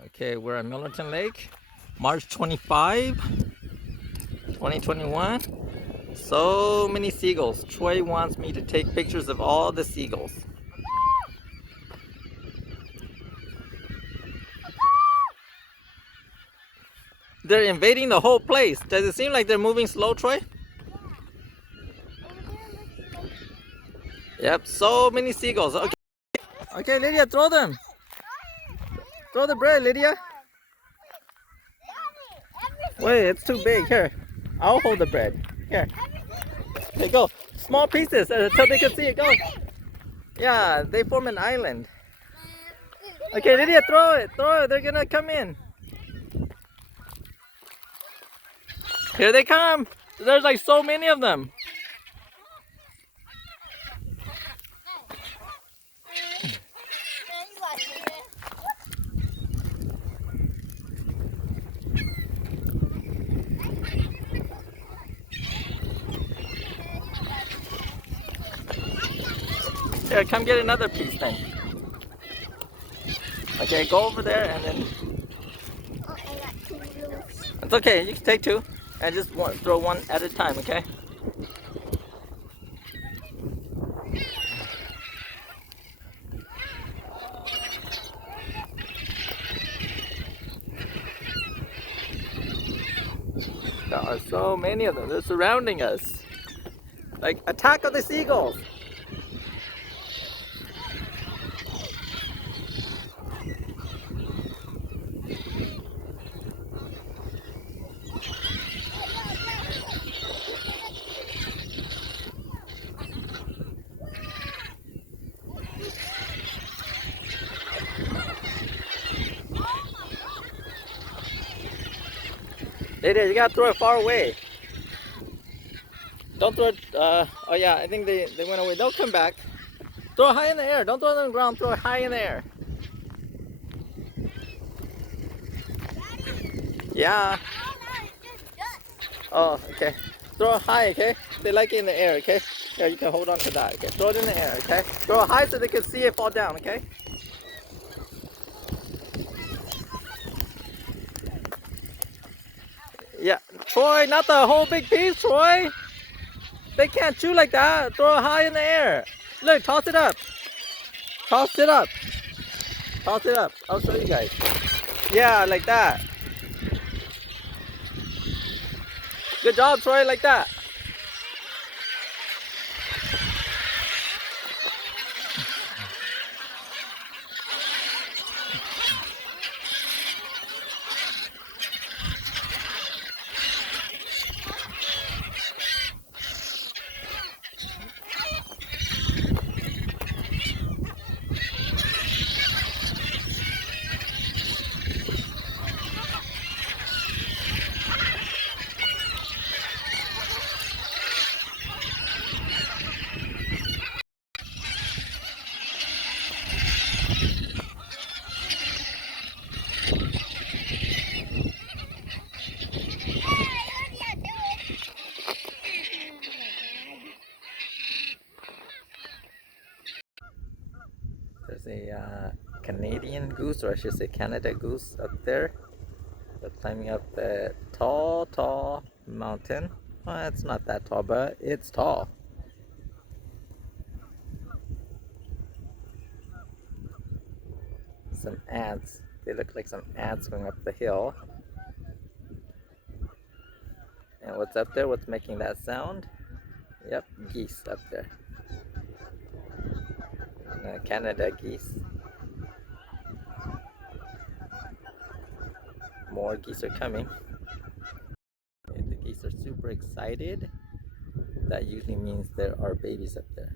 Okay, we're at Millerton Lake, March 25, 2021. So many seagulls. Troy wants me to take pictures of all the seagulls. They're invading the whole place. Does it seem like they're moving slow, Troy? Yep, so many seagulls. Okay, okay, Lydia, throw them. Throw the bread, Lydia. Wait, it's too big. Here, I'll hold the bread. Here. Okay, go. Small pieces until they can see it. Go. Yeah, they form an island. Okay, Lydia, throw it. Throw it. They're gonna come in. Here they come. There's like so many of them. Here, come get another piece then. Okay, go over there and then... Oh, I got two loose. It's okay, you can take two. And just throw one at a time, okay? There are so many of them. They're surrounding us. Like, attack of the seagulls. It is, you gotta throw it far away. Don't throw it, oh yeah, I think they went away. They'll come back. Throw it high in the air. Don't throw it on the ground, throw it high in the air. Yeah. Oh, okay. Throw it high, okay? They like it in the air, okay? Yeah, you can hold on to that, okay? Throw it in the air, okay? Throw it high so they can see it fall down, okay? Yeah, Troy, not the whole big piece, Troy. They can't chew like that. Throw it high in the air. Look, toss it up. Toss it up. Toss it up. I'll show you guys. Yeah, like that. Good job, Troy, like that. There's a Canadian goose, or I should say Canada goose up there. They're climbing up the tall, tall mountain. Well, it's not that tall, but it's tall. Some ants. They look like some ants going up the hill. And what's up there? What's making that sound? Yep, geese up there. Canada geese. More geese are coming. Okay, the geese are super excited. That usually means there are babies up there.